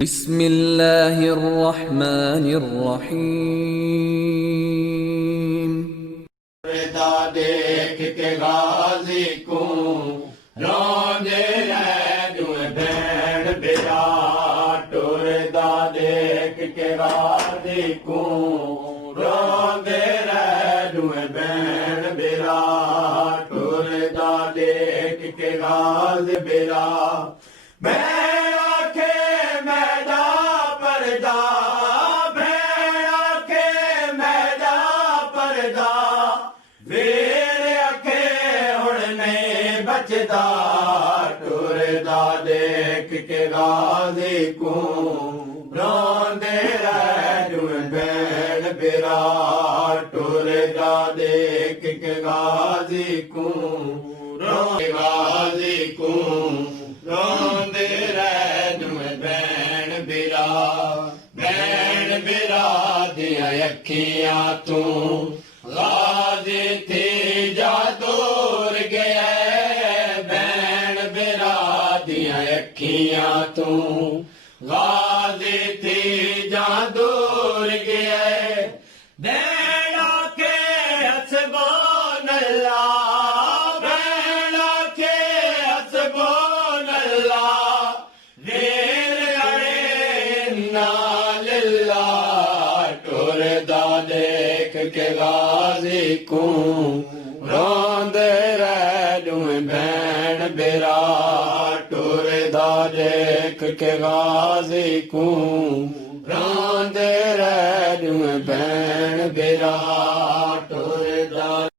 बिस्मिल्लाहिर्रहमानिर्रहीम। पर्दा देख के गाजी को रोंदे रहे भैन बिराट। पर्दा देख के गाजी को रोंदे रहे भैन बिराट। पर्दा देख के गाजी बिराट। भैन आखे मैदा पर्दा, भैन आखे मैदा पर्दा। वीर अखे हुण नहीं बचदा। टुरदा देख के गाजी को रोंदे रहे भैन बिराट। टुरदा देख के गाजी को गाजी को रोंदे रहे भैन बिराट। भैन बिराट दिया अखियां तू गाजी थी जा दूर गया। भैन बिराट दिया अखियां तू गाजी थी जा दूर गया। भैन आखे हसबो नल्ला, भैन आखे हसबो नल्ला। वीर अड़े नालिल्ला। टुरदा देख के गाजी को रोंदे रहे भैन बिराट। टुरदा देख के गाजी को रोंदे रहे भैन बिराट।